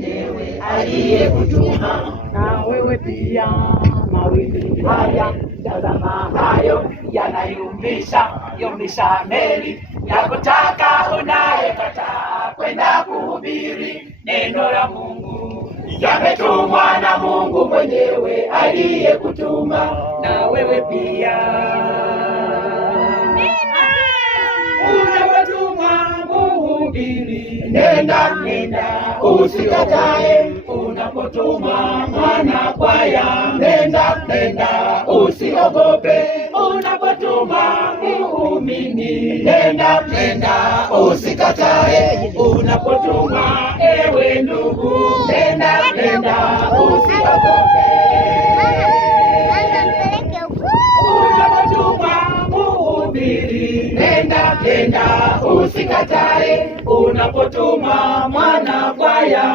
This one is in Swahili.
mwenyewe aliyekutuma. Na wewe pia mawimbi haya, tazama hayo yanayumbisha meli ya kutaka unayekataa kwenda kuhubiri neno la Mungu. Yametumwa na Mungu mwenyewe aliyekutuma. Na wewe pia unapotumwa kuhubiri, nenda usikatae. Unapotuma mwana kwaya, nenda usiogope. Unapotuma muumini, nenda usikatae. Unapotuma ewe ndugu, nenda usiogope. Unapotuma muhubiri, nenda usikatae. Unapotuma mwana kwaya